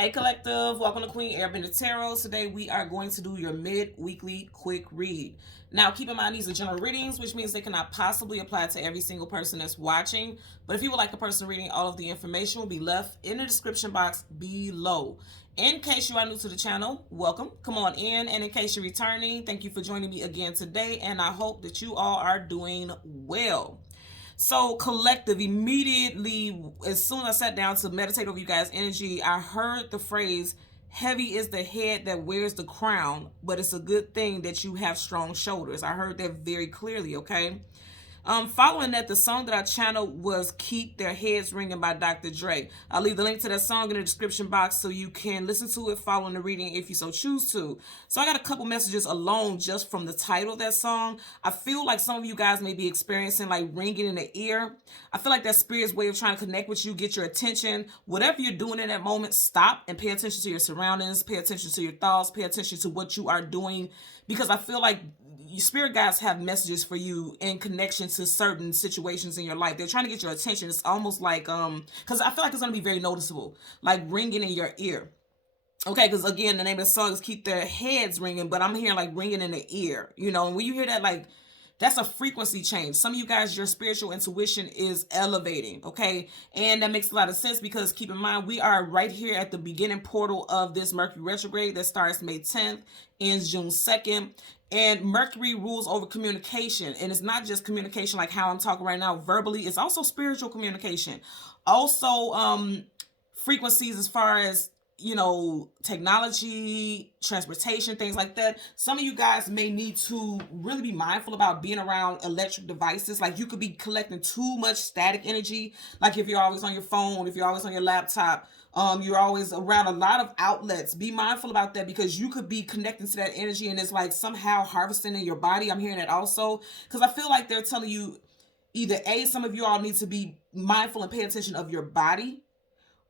Hey collective, welcome to Queen Airbender Tarot. Today we are going to do your mid-weekly quick read. Now keep in mind these are general readings, which means they cannot possibly apply to every single person that's watching. But if you would like a person reading, all of the information will be left in the description box below. In case you are new to the channel, welcome. Come on in. And in case you're returning, thank you for joining me again today. And I hope that you all are doing well. So collective, immediately, as soon as I sat down to meditate over you guys' energy, I heard the phrase, heavy is the head that wears the crown, but it's a good thing that you have strong shoulders. I heard that very clearly, okay? Following that, the song that I channeled was Keep Their Heads Ringing by Dr. Dre. I'll leave the link to that song in the description box so you can listen to it following the reading if you so choose to. So I got a couple messages alone just from the title of that song. I feel like some of you guys may be experiencing like ringing in the ear. I feel like that spirit's way of trying to connect with you, get your attention. Whatever you're doing in that moment, stop and pay attention to your surroundings, pay attention to your thoughts, pay attention to what you are doing, because I feel like your spirit guides have messages for you in connection to certain situations in your life. They're trying to get your attention. It's almost like because I feel like it's going to be very noticeable, like ringing in your ear. Okay, because again, the name of the song is Keep Their Heads Ringing, but I'm hearing like ringing in the ear, you know. And when you hear that, like, that's a frequency change. Some of you guys, your spiritual intuition is elevating, okay? And that makes a lot of sense because keep in mind, we are right here at the beginning portal of this Mercury retrograde that starts May 10th, ends June 2nd. And Mercury rules over communication. And it's not just communication like how I'm talking right now verbally. It's also spiritual communication. Also, frequencies as far as, you know, technology, transportation, things like that. Some of you guys may need to really be mindful about being around electric devices. Like you could be collecting too much static energy. Like if you're always on your phone, if you're always on your laptop, you're always around a lot of outlets. Be mindful about that because you could be connecting to that energy and it's like somehow harvesting in your body. I'm hearing that also because I feel like they're telling you either A, some of you all need to be mindful and pay attention of your body,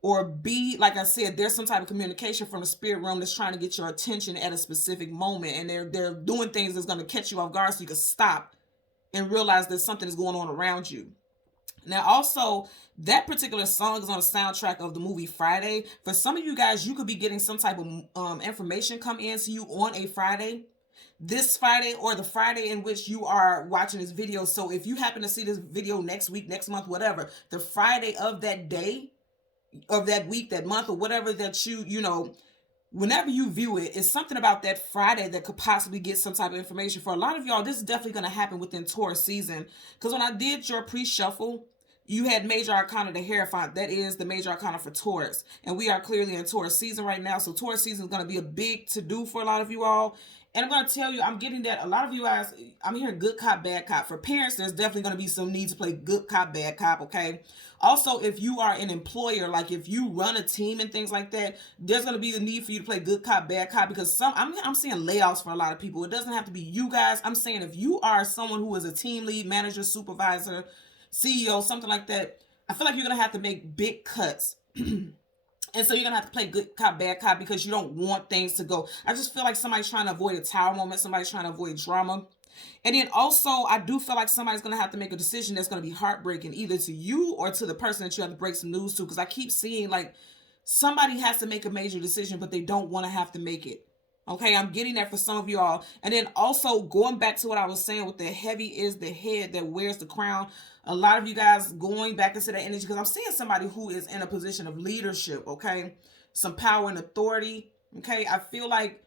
or B, like I said, there's some type of communication from the spirit realm that's trying to get your attention at a specific moment, and they're doing things that's going to catch you off guard so you can stop and realize that something is going on around you. Now, also, that particular song is on the soundtrack of the movie Friday. For some of you guys, you could be getting some type of information come in to you on a Friday. This Friday or the Friday in which you are watching this video. So if you happen to see this video next week, next month, whatever, the Friday of that day, of that week, that month, or whatever that you know, whenever you view it, it's something about that Friday that could possibly get some type of information. For a lot of y'all, this is definitely going to happen within Taurus season. Because when I did your pre-shuffle, you had Major Arcana the Hierophant. That is the Major Arcana for Taurus. And we are clearly in Taurus season right now. So Taurus season is going to be a big to-do for a lot of you all. And I'm going to tell you, I'm getting that a lot of you guys, I'm hearing good cop, bad cop. For parents, there's definitely going to be some need to play good cop, bad cop, okay? Also, if you are an employer, like if you run a team and things like that, there's going to be the need for you to play good cop, bad cop, because I'm seeing layoffs for a lot of people. It doesn't have to be you guys. I'm saying if you are someone who is a team lead, manager, supervisor, CEO, something like that, I feel like you're going to have to make big cuts. And so you're going to have to play good cop, bad cop because you don't want things to go. I just feel like somebody's trying to avoid a tower moment. Somebody's trying to avoid drama. And then also, I do feel like somebody's going to have to make a decision that's going to be heartbreaking, either to you or to the person that you have to break some news to. Because I keep seeing like somebody has to make a major decision, but they don't want to have to make it. Okay, I'm getting that for some of y'all. And then also going back to what I was saying with the heavy is the head that wears the crown. A lot of you guys going back into that energy because I'm seeing somebody who is in a position of leadership, okay? Some power and authority, okay? I feel like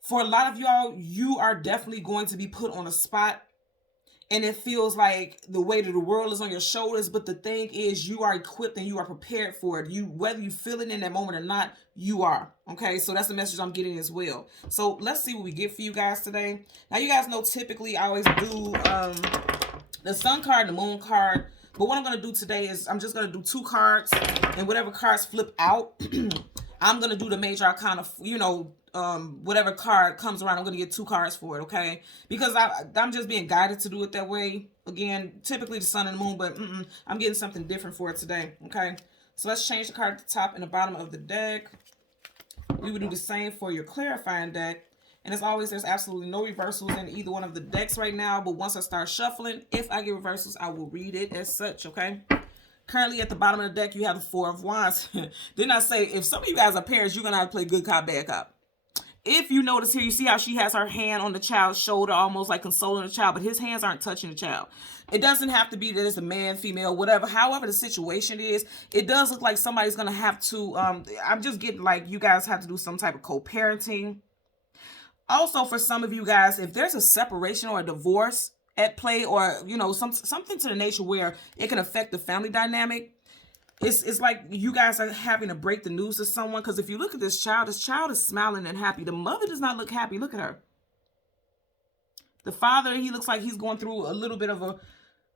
for a lot of y'all, you are definitely going to be put on a spot. And it feels like the weight of the world is on your shoulders. But the thing is, you are equipped and you are prepared for it. Whether you feel it in that moment or not, you are. Okay, so that's the message I'm getting as well. So let's see what we get for you guys today. Now, you guys know typically I always do the sun card and the moon card. But what I'm going to do today is I'm just going to do 2 cards. And whatever cards flip out, I'm going to do the major arcana, you know, whatever card comes around, I'm going to get 2 cards for it, okay? Because I'm just being guided to do it that way. Again, typically the sun and the moon, but I'm getting something different for it today, okay? So let's change the card at the top and the bottom of the deck. We would do the same for your clarifying deck. And as always, there's absolutely no reversals in either one of the decks right now. But once I start shuffling, if I get reversals, I will read it as such, okay? Currently at the bottom of the deck, you have the Four of Wands. Didn't I say, if some of you guys are parents, you're going to have to play good cop, bad cop. If you notice here, you see how she has her hand on the child's shoulder, almost like consoling the child, but his hands aren't touching the child. It doesn't have to be that it's a man, female, whatever. However the situation is, it does look like somebody's going to have to, I'm just getting like you guys have to do some type of co-parenting. Also, for some of you guys, if there's a separation or a divorce at play, or, you know, something to the nature where it can affect the family dynamic, it's like you guys are having to break the news to someone. Because if you look at this child is smiling and happy. The mother does not look happy. Look at her. The father, he looks like he's going through a little bit of a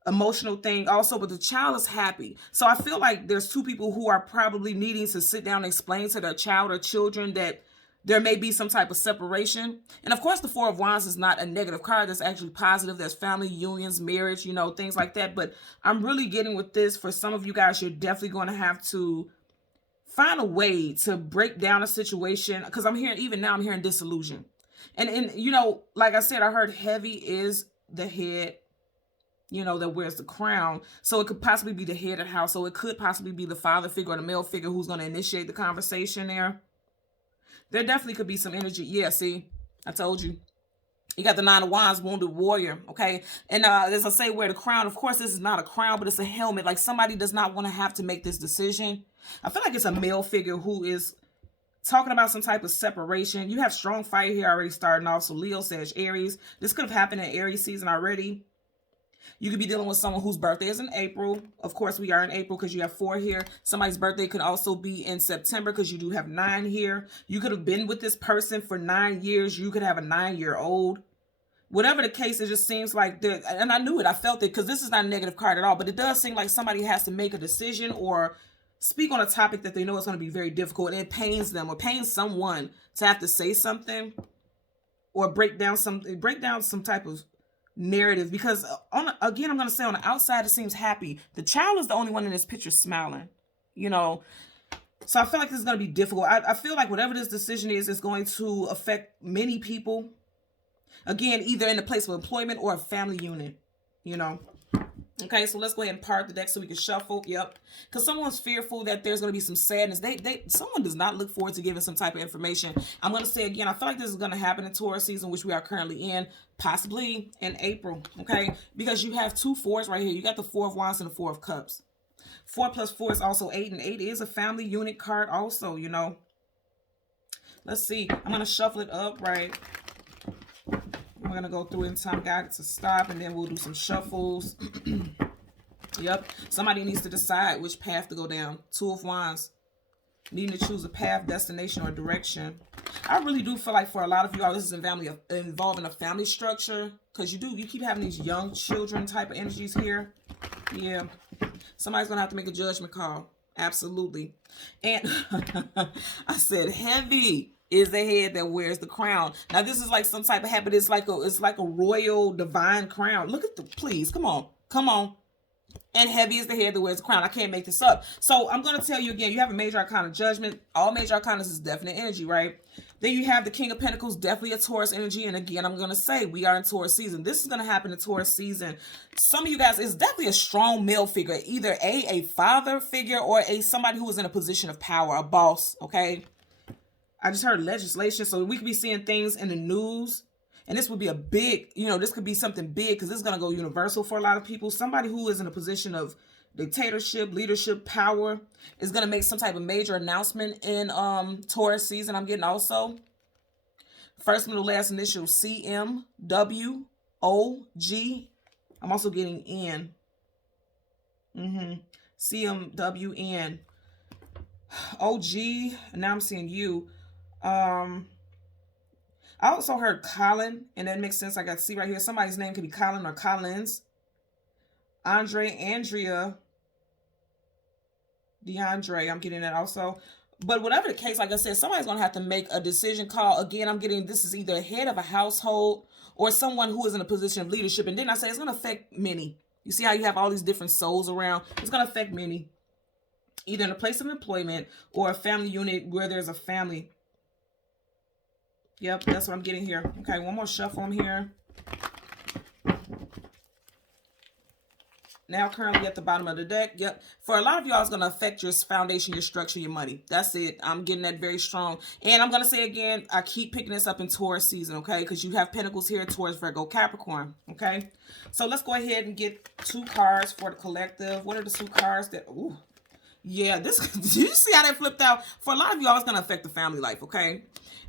emotional thing also, but the child is happy. So I feel like there's two people who are probably needing to sit down and explain to their child or children that there may be some type of separation. And of course, the Four of Wands is not a negative card. That's actually positive. There's family, unions, marriage, you know, things like that. But I'm really getting with this. For some of you guys, you're definitely going to have to find a way to break down a situation. Because I'm hearing, even now, I'm hearing disillusion. And you know, like I said, I heard heavy is the head, you know, that wears the crown. So it could possibly be the head of the house. So it could possibly be the father figure or the male figure who's going to initiate the conversation there. There definitely could be some energy. Yeah, see, I told you. You got the Nine of Wands, wounded warrior, okay? And as I say, wear the crown. Of course, this is not a crown, but it's a helmet. Like somebody does not want to have to make this decision. I feel like it's a male figure who is talking about some type of separation. You have strong fire here already starting off. So Leo, Sag, Aries. This could have happened in Aries season already. You could be dealing with someone whose birthday is in April. Of course, we are in April because you have 4 here. Somebody's birthday could also be in September because you do have 9 here. You could have been with this person for 9 years. You could have a 9-year-old. Whatever the case, it just seems like, and I knew it. I felt it because this is not a negative card at all. But it does seem like somebody has to make a decision or speak on a topic that they know is going to be very difficult. And it pains them or pains someone to have to say something or break down some type of narrative, because again, I'm going to say on the outside, it seems happy. The child is the only one in this picture smiling, you know. So I feel like this is going to be difficult. I feel like whatever this decision is going to affect many people. Again, either in the place of employment or a family unit, you know. Okay, so let's go ahead and part the deck so we can shuffle. Yep. Because someone's fearful that there's going to be some sadness. Someone does not look forward to giving some type of information. I'm going to say again, I feel like this is going to happen in Taurus season, which we are currently in, possibly in April. Okay, because you have 2 4s right here. You got the 4 of Wands and the 4 of Cups. 4 plus 4 is also 8, and 8 is a family unit card also, you know. Let's see. I'm going to shuffle it up, right? I'm going to go through in time, guide it to stop, and then we'll do some shuffles. Yep. Somebody needs to decide which path to go down. 2 of Wands. Needing to choose a path, destination, or direction. I really do feel like for a lot of you all, this is involving a family structure. Because you keep having these young children type of energies here. Yeah. Somebody's going to have to make a judgment call. Absolutely. And I said heavy is the head that wears the crown. Now this is like some type of habit. It's like a royal divine crown. Look at please, come on. And heavy is the head that wears the crown. I can't make this up. So I'm going to tell you again, you have a major arcana judgment. All major arcana is definite energy, right? Then you have the King of Pentacles, definitely a Taurus energy. And again, I'm going to say we are in Taurus season. This is going to happen in Taurus season. Some of you guys, it's definitely a strong male figure, either a father figure or somebody who is in a position of power, a boss, okay? I just heard legislation, so we could be seeing things in the news. And this would be a big, this could be something big because this is going to go universal for a lot of people. Somebody who is in a position of dictatorship, leadership, power is going to make some type of major announcement in Taurus season. I'm getting also first, middle, last initial CMWOG. I'm also getting N. CMWN. OG. Now I'm seeing U. I also heard Colin, and that makes sense. I got to see right here. Somebody's name could be Colin or Collins. Andrea. DeAndre. I'm getting that also. But whatever the case, like I said, somebody's going to have to make a decision call. Again, I'm getting this is either head of a household or someone who is in a position of leadership. And then I say it's going to affect many. You see how you have all these different souls around? It's going to affect many. Either in a place of employment or a family unit where there's a family. Yep, that's what I'm getting here. Okay, one more shuffle on here. Now currently at the bottom of the deck. Yep. For a lot of y'all, it's going to affect your foundation, your structure, your money. That's it. I'm getting that very strong. And I'm going to say again, I keep picking this up in Taurus season, okay? Because you have Pentacles here, Taurus, Virgo, Capricorn, okay? So let's go ahead and get 2 cards for the collective. What are the 2 cards that... Ooh. Yeah, this... Did you see how that flipped out? For a lot of y'all, it's going to affect the family life, okay?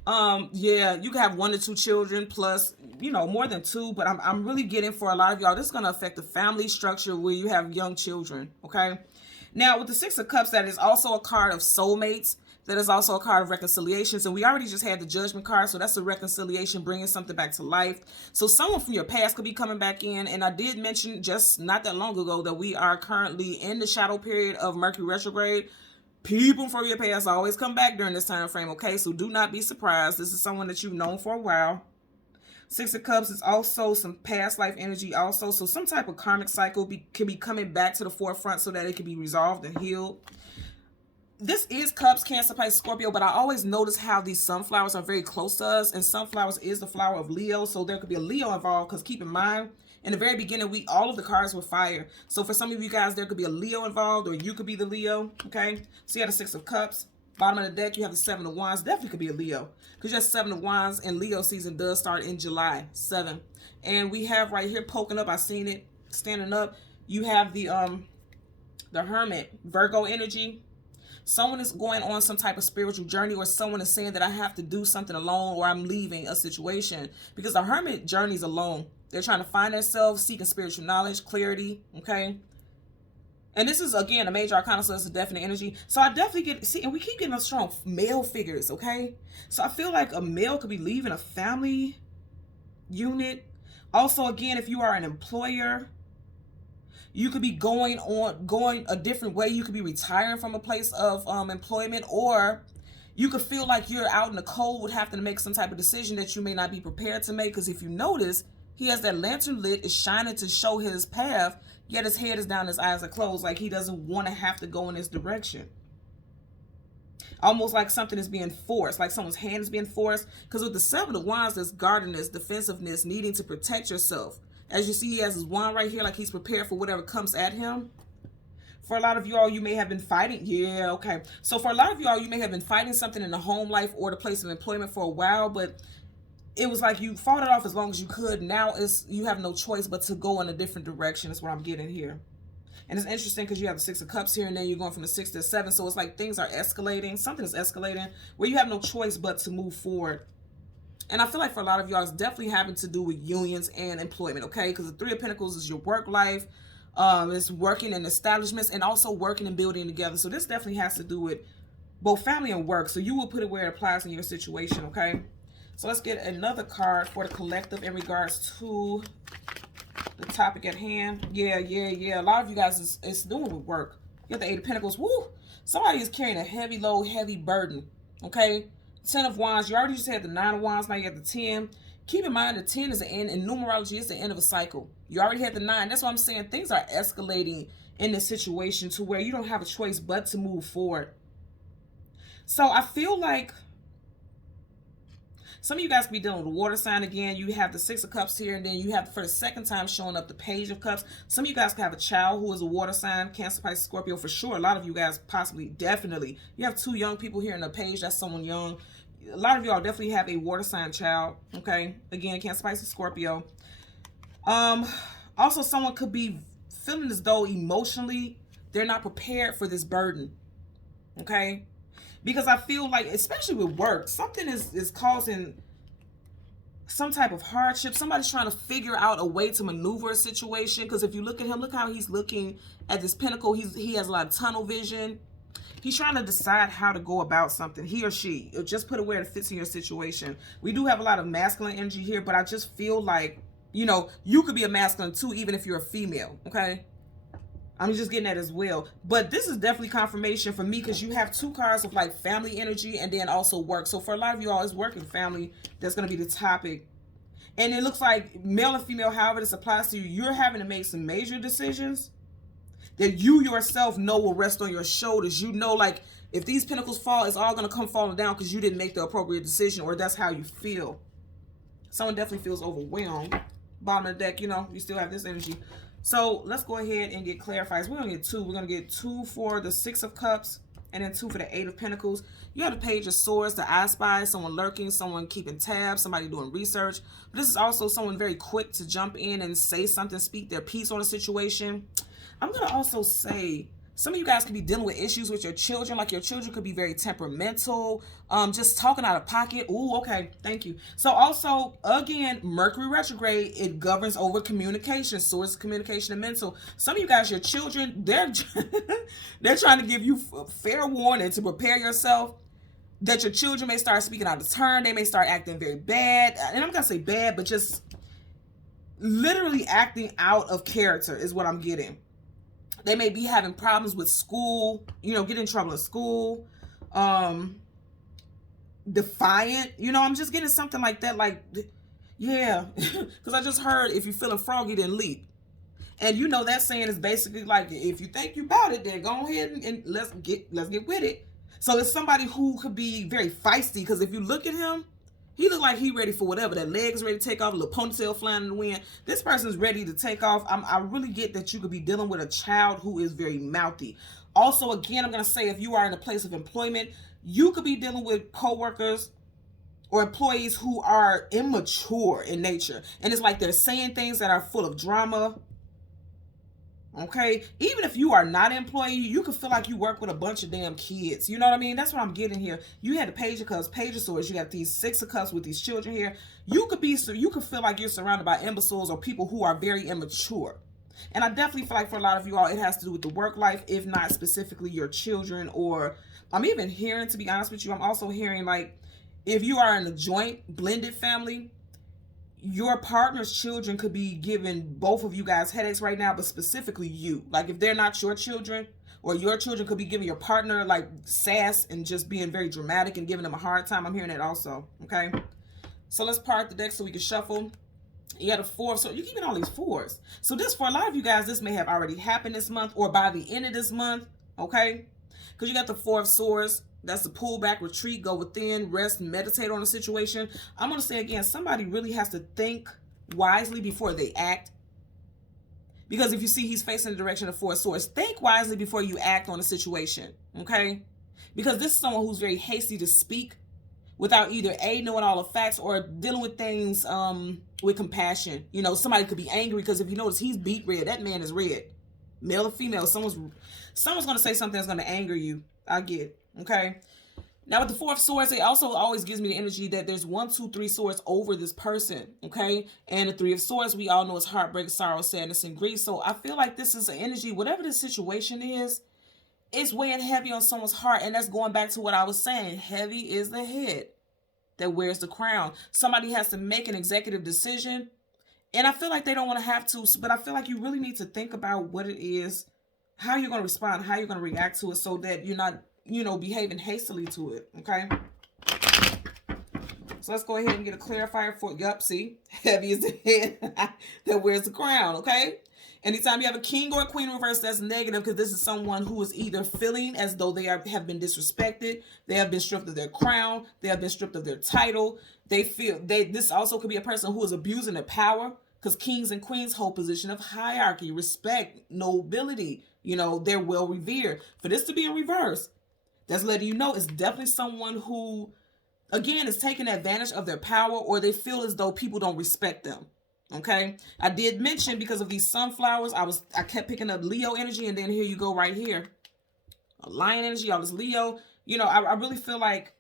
Yeah, you can have 1 to 2 children plus, you know, more than 2, but I'm really getting for a lot of y'all, this is going to affect the family structure where you have young children, okay? Now, with the 6 of Cups, that is also a card of soulmates. That is also a card of reconciliation. So we already just had the Judgment card, so that's a reconciliation, bringing something back to life. So someone from your past could be coming back in, and I did mention just not that long ago that we are currently in the shadow period of Mercury retrograde. People from your past always come back during this time frame, okay? So do not be surprised. This is someone that you've known for a while. 6 of Cups is also some past life energy also. So some type of karmic cycle can be coming back to the forefront so that it can be resolved and healed. This is Cups, Cancer, Pisces, Scorpio, but I always notice how these sunflowers are very close to us, and sunflowers is the flower of Leo, so there could be a Leo involved, because keep in mind, in the very beginning, all of the cards were fire. So for some of you guys, there could be a Leo involved, or you could be the Leo, okay? So you have the 6 of Cups. Bottom of the deck, you have the 7 of Wands. Definitely could be a Leo, because your 7 of Wands, and Leo season does start in July 7. And we have right here poking up, I seen it, standing up. You have the Hermit, Virgo energy. Someone is going on some type of spiritual journey, or someone is saying that I have to do something alone, or I'm leaving a situation, because the Hermit journeys alone. They're trying to find themselves, seeking spiritual knowledge, clarity, okay? And this is, again, a major arcana, so it's a definite energy. So I definitely get, and we keep getting those strong male figures, okay? So I feel like a male could be leaving a family unit. Also, again, if you are an employer, you could be going a different way. You could be retiring from a place of employment, or you could feel like you're out in the cold, having to make some type of decision that you may not be prepared to make. Because if you notice, he has that lantern lit, is shining to show his path, yet his head is down, his eyes are closed, like he doesn't want to have to go in this direction. Almost like something is being forced, like someone's hand is being forced. Because with the 7 of Wands, there's guardedness, defensiveness, needing to protect yourself. As you see, he has his wand right here, like he's prepared for whatever comes at him. For a lot of y'all, you may have been fighting. Yeah, okay. So for a lot of y'all, you may have been fighting something in the home life or the place of employment for a while, but it was like you fought it off as long as you could. Now you have no choice but to go in a different direction, is what I'm getting here. And it's interesting because you have the 6 of Cups here, and then you're going from the 6 to the 7. So it's like things are escalating. Something is escalating where you have no choice but to move forward. And I feel like for a lot of y'all, it's definitely having to do with unions and employment, okay? Because the 3 of Pentacles is your work life. It's working in establishments and also working and building together. So this definitely has to do with both family and work. So you will put it where it applies in your situation, okay? So let's get another card for the collective in regards to the topic at hand. Yeah. A lot of you guys, it's doing with work. You have the 8 of Pentacles. Woo! Somebody is carrying a heavy load, heavy burden, okay? 10 of Wands, you already just had the 9 of Wands, now you have the 10. Keep in mind the 10 is the end, in numerology, it's the end of a cycle. You already had the 9. That's what I'm saying. Things are escalating in this situation to where you don't have a choice but to move forward. So I feel like some of you guys could be dealing with a water sign again. You have the 6 of Cups here, and then you have for the second time showing up the Page of Cups. Some of you guys could have a child who is a water sign, Cancer, Pisces, Scorpio for sure. A lot of you guys possibly, definitely. You have 2 young people here in the Page. That's someone young. A lot of y'all definitely have a water sign child, okay? Again, Cancer, Pisces, Scorpio. Also, someone could be feeling as though emotionally they're not prepared for this burden, okay? Because I feel like, especially with work, something is causing some type of hardship. Somebody's trying to figure out a way to maneuver a situation. Because if you look at him, look how he's looking at this pentacle. He has a lot of tunnel vision. He's trying to decide how to go about something, he or she. Just put it where it fits in your situation. We do have a lot of masculine energy here, but I just feel like, you know, you could be a masculine too, even if you're a female, okay? I'm just getting that as well. But this is definitely confirmation for me, because you have 2 cards of like family energy and then also work. So for a lot of you all, it's work and family that's going to be the topic. And it looks like male and female, however this applies to you, you're having to make some major decisions that you yourself know will rest on your shoulders. You know, like, if these pentacles fall, it's all going to come falling down because you didn't make the appropriate decision, or that's how you feel. Someone definitely feels overwhelmed. Bottom of the deck, you know, you still have this energy. So let's go ahead and get clarified. We're going to get two. We're going to get two for the Six of Cups and then two for the Eight of Pentacles. You have the Page of Swords, the I Spy, someone lurking, someone keeping tabs, somebody doing research. But this is also someone very quick to jump in and say something, speak their piece on a situation. I'm going to also say some of you guys could be dealing with issues with your children. Like your children could be very temperamental, just talking out of pocket. Ooh, okay, thank you. So also, again, Mercury retrograde, it governs over communication, source communication and mental. Some of you guys, your children, they're they're trying to give you fair warning to prepare yourself that your children may start speaking out of turn. They may start acting very bad. And I'm going to say bad, but just literally acting out of character is what I'm getting. They may be having problems with school, get in trouble at school, defiant, I'm just getting something like that. Like, yeah, because I just heard if you're feeling froggy, then leap. And that saying is basically like, if you think you about it, then go ahead and let's get with it. So it's somebody who could be very feisty, because if you look at him, he look like he ready for whatever. That leg's ready to take off, a little ponytail flying in the wind. This person's ready to take off. I really get that you could be dealing with a child who is very mouthy. Also, again, I'm going to say if you are in a place of employment, you could be dealing with coworkers or employees who are immature in nature. And it's like they're saying things that are full of drama. Okay, even if you are not an employee, you can feel like you work with a bunch of damn kids. You know what I mean? That's what I'm getting here. You had the Page of Cups, Page of Swords. You got these Six of Cups with these children here. You could feel like you're surrounded by imbeciles or people who are very immature. And I definitely feel like for a lot of you all, it has to do with the work life, if not specifically your children. Or I'm even hearing, to be honest with you, I'm also hearing like if you are in a joint blended family, your partner's children could be giving both of you guys headaches right now, but specifically you. Like if they're not your children, or your children could be giving your partner like sass and just being very dramatic and giving them a hard time. I'm hearing that also. Okay. So let's part the deck so we can shuffle. You got a four. So you're keeping all these fours. So this, for a lot of you guys, this may have already happened this month or by the end of this month. Okay. Because you got the Four of Swords. That's the pull back, retreat, go within, rest, and meditate on a situation. I'm going to say again, somebody really has to think wisely before they act. Because if you see he's facing the direction of Four of Swords, think wisely before you act on a situation. Okay? Because this is someone who's very hasty to speak without either A, knowing all the facts, or dealing with things with compassion. Somebody could be angry because if you notice, he's beet red. That man is red. Male or female, someone's going to say something that's going to anger you. I get it. Okay. Now with the Four of Swords, it also always gives me the energy that there's 1, 2, 3 swords over this person. Okay. And the Three of Swords, we all know, is heartbreak, sorrow, sadness, and grief. So I feel like this is an energy, whatever the situation is, it's weighing heavy on someone's heart. And that's going back to what I was saying. Heavy is the head that wears the crown. Somebody has to make an executive decision. And I feel like they don't want to have to, but I feel like you really need to think about what it is, how you're going to respond, how you're going to react to it, so that you're not behaving hastily to it. Okay. So let's go ahead and get a clarifier for, yup, see, heavy is the head that wears the crown. Okay. Anytime you have a king or a queen reverse, that's negative, because this is someone who is either feeling as though they have been disrespected, they have been stripped of their crown, they have been stripped of their title. This also could be a person who is abusing their power, because kings and queens hold position of hierarchy, respect, nobility. They're well revered. For this to be in reverse, that's letting you know it's definitely someone who, again, is taking advantage of their power, or they feel as though people don't respect them. Okay. I did mention, because of these sunflowers, I kept picking up Leo energy, and then here you go right here. A lion energy, all this Leo. I really feel like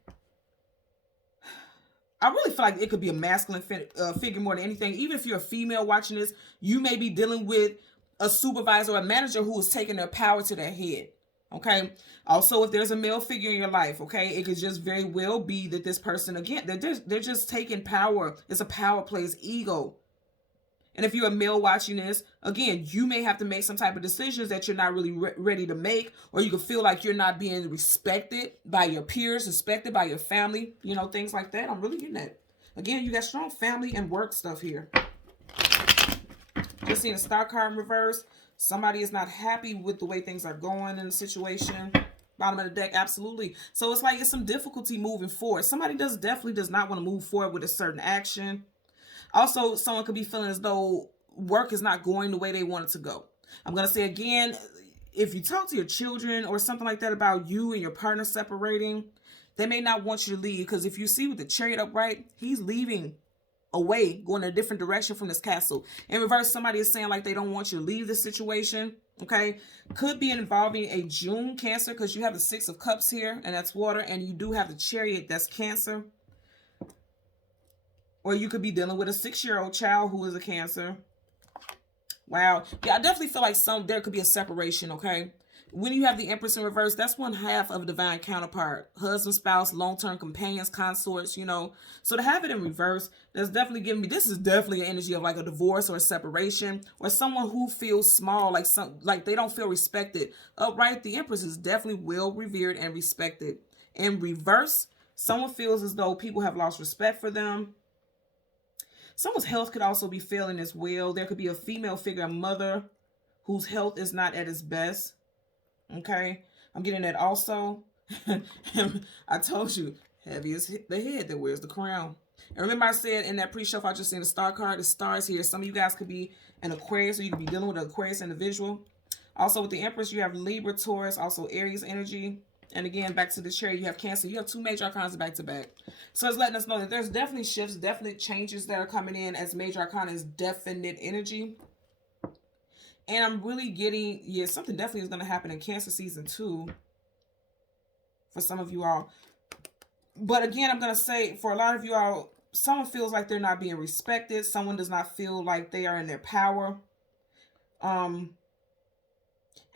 it could be a masculine figure more than anything. Even if you're a female watching this, you may be dealing with a supervisor or a manager who is taking their power to their head. Okay. Also, if there's a male figure in your life, okay, it could just very well be that this person, again, they're just taking power. It's a power play, it's ego. And if you're a male watching this, again, you may have to make some type of decisions that you're not really ready to make, or you could feel like you're not being respected by your peers, respected by your family, things like that. I'm really getting that. Again, you got strong family and work stuff here. Just seeing a star card in reverse. Somebody is not happy with the way things are going in the situation. Bottom of the deck, absolutely. So it's like it's some difficulty moving forward. Somebody definitely does not want to move forward with a certain action. Also, someone could be feeling as though work is not going the way they want it to go. I'm going to say again, if you talk to your children or something like that about you and your partner separating, they may not want you to leave, because if you see with the Chariot upright, he's leaving away, going in a different direction from this castle. In reverse, somebody is saying like they don't want you to leave this situation. Okay, could be involving a June Cancer, because you have the Six of Cups here, and that's water, and you do have the Chariot, that's Cancer. Or you could be dealing with a 6-year-old child who is a Cancer. Wow. Yeah, I definitely feel like there could be a separation, okay? When you have the Empress in reverse, that's one half of a divine counterpart. Husband, spouse, long-term companions, consorts, you know. So to have it in reverse, that's definitely giving me, this is definitely an energy of like a divorce or a separation, or someone who feels small, like they don't feel respected. Upright, the Empress is definitely well revered and respected. In reverse, someone feels as though people have lost respect for them. Someone's health could also be failing as well. There could be a female figure, a mother, whose health is not at its best. Okay, I'm getting that also. I told you, heavy is the head that wears the crown. And remember I said in that pre-shuffle, I just seen the star card, the stars here. Some of you guys could be an Aquarius, or you could be dealing with an Aquarius individual. Also with the Empress, you have Libra, Taurus, also Aries energy. And again, back to the Chariot, you have Cancer. You have 2 major arcana back to back. So it's letting us know that there's definitely shifts, definite changes that are coming in, as major arcana is definite energy. And I'm really getting, yeah, something definitely is going to happen in Cancer season 2 for some of you all. But again, I'm going to say for a lot of you all, someone feels like they're not being respected. Someone does not feel like they are in their power. And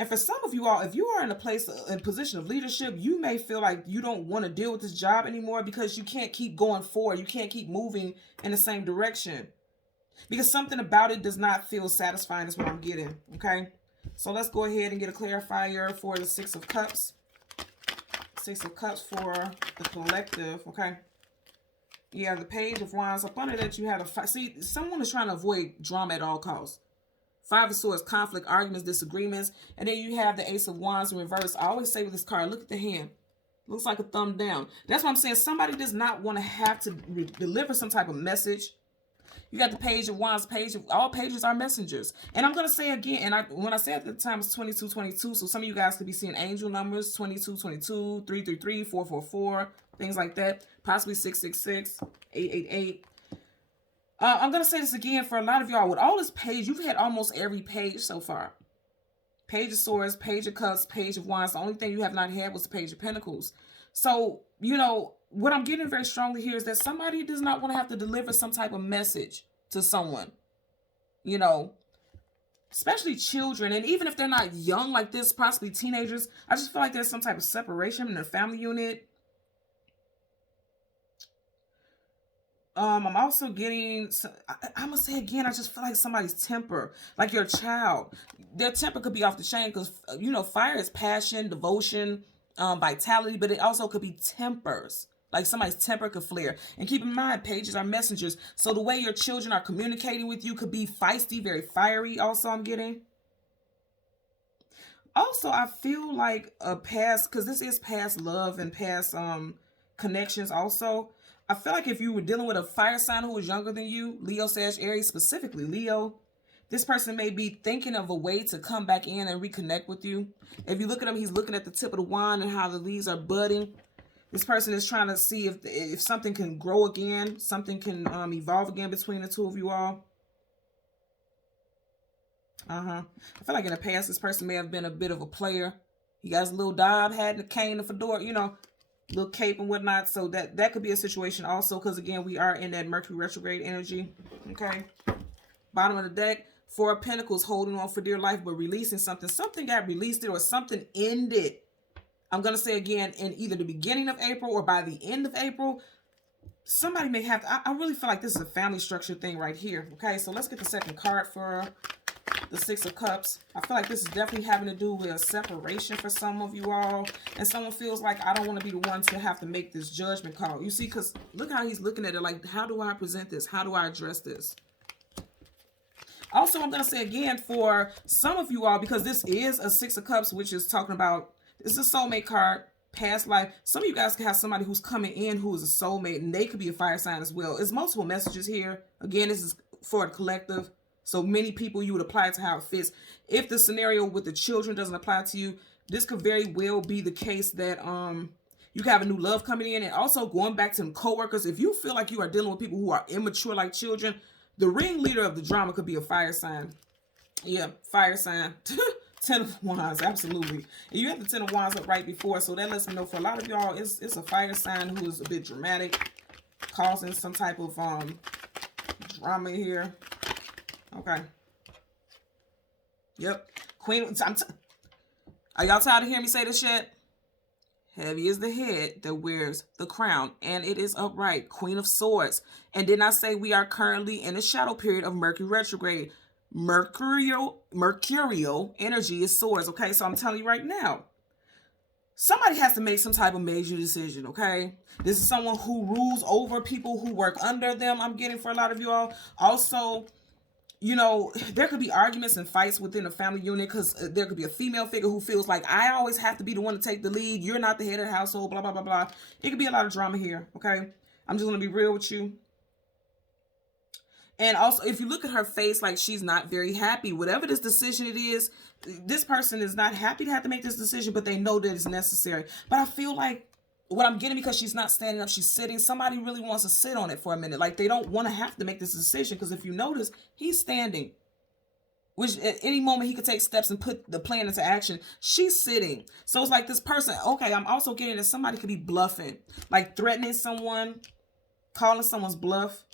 for some of you all, if you are in a position of leadership, you may feel like you don't want to deal with this job anymore, because you can't keep going forward. You can't keep moving in the same direction, because something about it does not feel satisfying is what I'm getting. Okay, so let's go ahead and get a clarifier for the Six of Cups. Six of Cups for the collective. Okay, yeah, the Page of Wands. Up under that, you have a see, someone is trying to avoid drama at all costs. Five of Swords, conflict, arguments, disagreements. And then you have the Ace of Wands in reverse. I always say with this card, look at the hand. Looks like a thumb down. That's what I'm saying. Somebody does not want to have to deliver some type of message. You got the Page of Wands. All pages are messengers. And I'm going to say again, and when I said at the time, it's 2222. So some of you guys could be seeing angel numbers, 2222, 333, 444, things like that. Possibly 666, 888. I'm going to say this again for a lot of y'all. With all this page, you've had almost every page so far. Page of Swords, Page of Cups, Page of Wands. The only thing you have not had was the Page of Pentacles. So, you know, what I'm getting very strongly here is that somebody does not want to have to deliver some type of message to someone. You know, especially children. And even if they're not young like this, possibly teenagers, I just feel like there's some type of separation in the family unit. I'm also getting, I'm going to say again, I just feel like somebody's temper, like your child, their temper could be off the chain, because, you know, fire is passion, devotion, vitality, but it also could be tempers. Like somebody's temper could flare. And keep in mind, pages are messengers. So the way your children are communicating with you could be feisty, very fiery also, I'm getting. Also, I feel like a past, because this is past love and past connections also. I feel like if you were dealing with a fire sign who was younger than you, Leo, Sag, Aries, specifically Leo, this person may be thinking of a way to come back in and reconnect with you. If you look at him, he's looking at the tip of the wand and how the leaves are budding. This person is trying to see if something can grow again, something can evolve again between the two of you all. I feel like in the past, this person may have been a bit of a player. He got his little dob, had the cane, the fedora, you know, little cape and whatnot. So that could be a situation also, because again, we are in that Mercury retrograde energy. Okay, bottom of the deck, Four of Pentacles, holding on for dear life but releasing something. Something got released, or something ended. I'm gonna say again, in either the beginning of April or by the end of April. Somebody may have I really feel like this is a family structure thing right here. Okay, so let's get the second card for the Six of Cups. I feel like this is definitely having to do with a separation for some of you all. And someone feels like, I don't want to be the one to have to make this judgment call. You see, because look how he's looking at it. Like, how do I present this? How do I address this? Also, I'm going to say again for some of you all, because this is a Six of Cups, which is talking about, this is a soulmate card, past life. Some of you guys can have somebody who's coming in who is a soulmate, and they could be a fire sign as well. There's multiple messages here. Again, this is for the collective. So many people, you would apply it to how it fits. If the scenario with the children doesn't apply to you, this could very well be the case that you have a new love coming in. And also going back to them coworkers, if you feel like you are dealing with people who are immature like children, the ringleader of the drama could be a fire sign. Yeah, fire sign. 10 of Wands, absolutely. And you have the 10 of Wands up right before, so that lets me know for a lot of y'all, it's a fire sign who is a bit dramatic, causing some type of drama here. Okay. Yep. Queen. Are y'all tired of hearing me say this yet? Heavy is the head that wears the crown, and it is upright. Queen of Swords. And didn't I say we are currently in a shadow period of Mercury retrograde? Mercurial energy is swords, okay? So I'm telling you right now, somebody has to make some type of major decision, okay? This is someone who rules over people who work under them, I'm getting for a lot of you all. Also, you know, there could be arguments and fights within a family unit because there could be a female figure who feels like, I always have to be the one to take the lead. You're not the head of the household, blah, blah, blah, blah. It could be a lot of drama here, okay? I'm just going to be real with you. And also, if you look at her face, like she's not very happy. Whatever this decision it is, this person is not happy to have to make this decision, but they know that it's necessary. But I feel like what I'm getting, because she's not standing up, she's sitting. Somebody really wants to sit on it for a minute. Like they don't want to have to make this decision, because if you notice, he's standing. Which at any moment he could take steps and put the plan into action. She's sitting. So it's like this person, okay, I'm also getting that somebody could be bluffing. Like threatening someone, calling someone's bluff.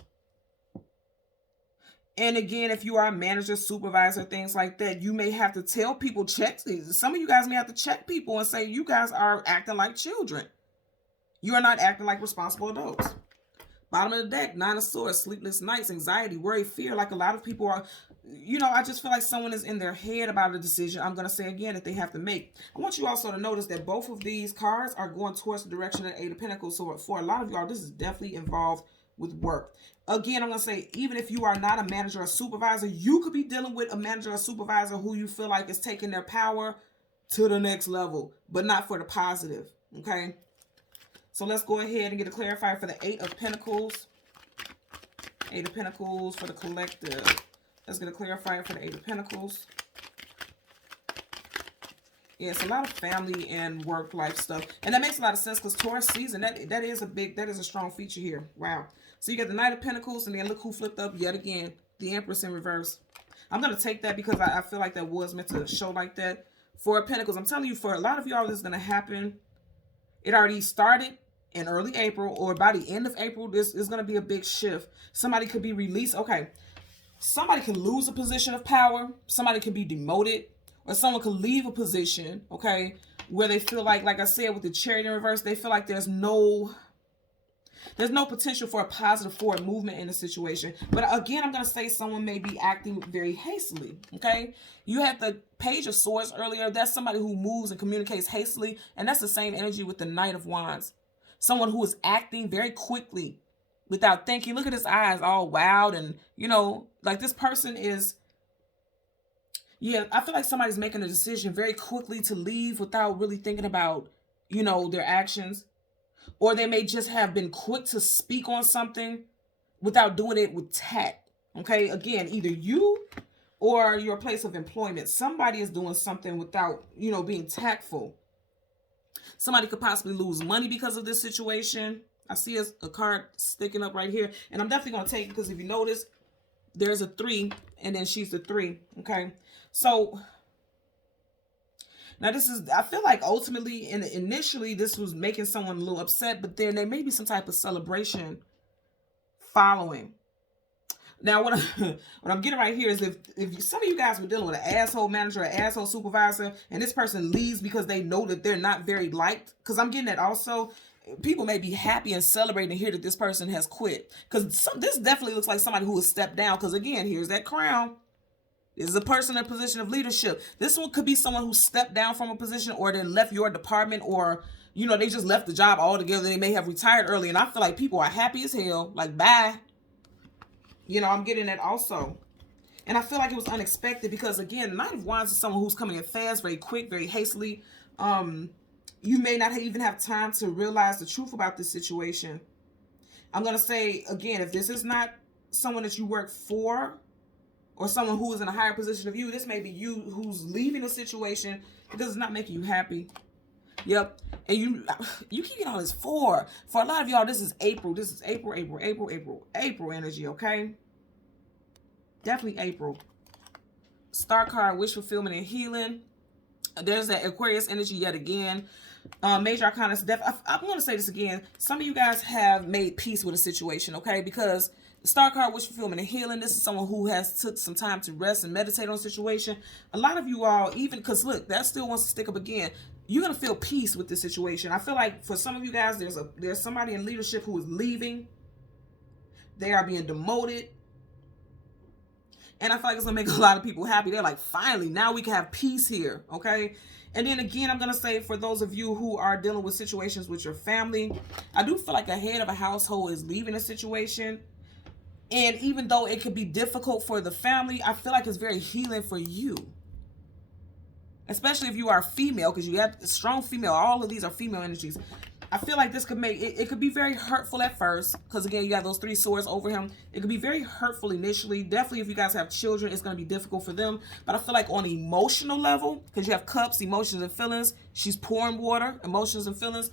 And again, if you are a manager, supervisor, things like that, you may have to tell people, check. Some of you guys may have to check people and say, you guys are acting like children. You are not acting like responsible adults. Bottom of the deck, 9 of Swords, sleepless nights, anxiety, worry, fear. Like a lot of people are, you know, I just feel like someone is in their head about a decision. I'm going to say again that they have to make. I want you also to notice that both of these cards are going towards the direction of 8 of Pentacles. So for a lot of y'all, this is definitely involved with work. Again, I'm going to say, even if you are not a manager or supervisor, you could be dealing with a manager or supervisor who you feel like is taking their power to the next level, but not for the positive, okay? So let's go ahead and get a clarifier for the 8 of Pentacles. 8 of Pentacles for the collective. Let's get a clarifier for the 8 of Pentacles. Yeah, it's a lot of family and work life stuff. And that makes a lot of sense because Taurus season, that is a strong feature here. Wow. So you got the Knight of Pentacles, and then look who flipped up yet again. The Empress in reverse. I'm going to take that because I feel like that was meant to show like that. 4 of Pentacles. I'm telling you, for a lot of y'all, this is going to happen. It already started in early April, or by the end of April, this is going to be a big shift. Somebody could be released. Okay. Somebody can lose a position of power. Somebody can be demoted. Or someone could leave a position, okay, where they feel like I said, with the Chariot in reverse, they feel like there's no potential for a positive forward movement in the situation. But again, I'm going to say someone may be acting very hastily, okay? You had the Page of Swords earlier. That's somebody who moves and communicates hastily, and that's the same energy with the Knight of Wands. Someone who is acting very quickly without thinking. Look at his eyes, all wild, and, you know, like this person is... Yeah, I feel like somebody's making a decision very quickly to leave without really thinking about, you know, their actions. Or they may just have been quick to speak on something without doing it with tact. Okay, again, either you or your place of employment. Somebody is doing something without, you know, being tactful. Somebody could possibly lose money because of this situation. I see a card sticking up right here. And I'm definitely going to take it because if you notice, there's a 3 and then she's the 3. Okay. So now this is, I feel like ultimately and initially this was making someone a little upset, but then there may be some type of celebration following. Now what I'm getting right here is if some of you guys were dealing with an asshole manager, an asshole supervisor, and this person leaves because they know that they're not very liked, because I'm getting that also. People may be happy and celebrating to hear that this person has quit. Because this definitely looks like somebody who has stepped down. Because again, here's that crown. This is a person in a position of leadership. This one could be someone who stepped down from a position or then left your department, or, you know, they just left the job altogether. They may have retired early. And I feel like people are happy as hell. Like, bye. You know, I'm getting that also. And I feel like it was unexpected because, again, the Knight of Wands is someone who's coming in fast, very quick, very hastily. You may not even have time to realize the truth about this situation. I'm going to say, again, if this is not someone that you work for, or someone who is in a higher position of you. This may be you who's leaving a situation because it's not making you happy. Yep. And you keep getting all this for a lot of y'all. This is April. This is April energy. Okay. Definitely April. Star card, wish fulfillment and healing. There's that Aquarius energy yet again. Major Arcana. I'm going to say this again. Some of you guys have made peace with a situation, okay? Because the Star card, wish fulfillment and healing. This is someone who has took some time to rest and meditate on a situation. A lot of you all, even because look, that still wants to stick up again. You're going to feel peace with this situation. I feel like for some of you guys, there's somebody in leadership who is leaving. They are being demoted. And I feel like it's going to make a lot of people happy. They're like, finally, now we can have peace here, okay? And then again, I'm going to say for those of you who are dealing with situations with your family, I do feel like a head of a household is leaving a situation. And even though it could be difficult for the family, I feel like it's very healing for you. Especially if you are female, because you have strong female. All of these are female energies. I feel like this could make it could be very hurtful at first, because again, you have those 3 swords over him. It could be very hurtful initially. Definitely if you guys have children, it's going to be difficult for them. But I feel like on an emotional level, because you have cups, emotions and feelings, she's pouring water, emotions and feelings.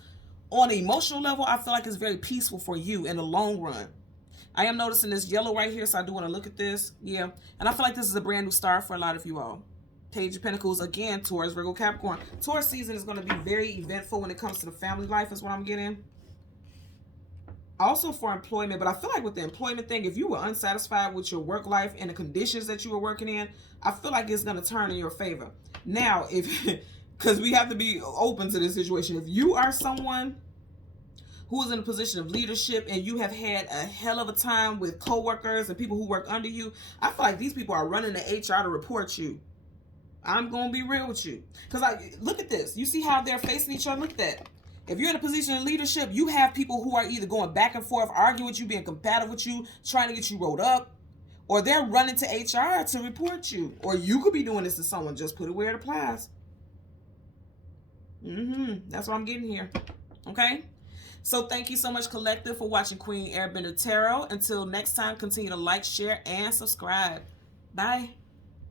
On an emotional level, I feel like it's very peaceful for you in the long run. I am noticing this yellow right here, so I do want to look at this. Yeah, and I feel like this is a brand new start for a lot of you all. Page of Pentacles, again, Taurus, Virgo, Capricorn. Taurus season is going to be very eventful when it comes to the family life is what I'm getting. Also for employment, but I feel like with the employment thing, if you were unsatisfied with your work life and the conditions that you were working in, I feel like it's going to turn in your favor. Now, because we have to be open to this situation. If you are someone who is in a position of leadership and you have had a hell of a time with coworkers and people who work under you, I feel like these people are running to HR to report you. I'm going to be real with you. Because look at this. You see how they're facing each other? Look at that. If you're in a position of leadership, you have people who are either going back and forth, arguing with you, being compatible with you, trying to get you rolled up, or they're running to HR to report you. Or you could be doing this to someone. Just put it where it applies. That's what I'm getting here. Okay? So thank you so much, Collective, for watching Queen Airbender Tarot. Until next time, continue to like, share, and subscribe. Bye.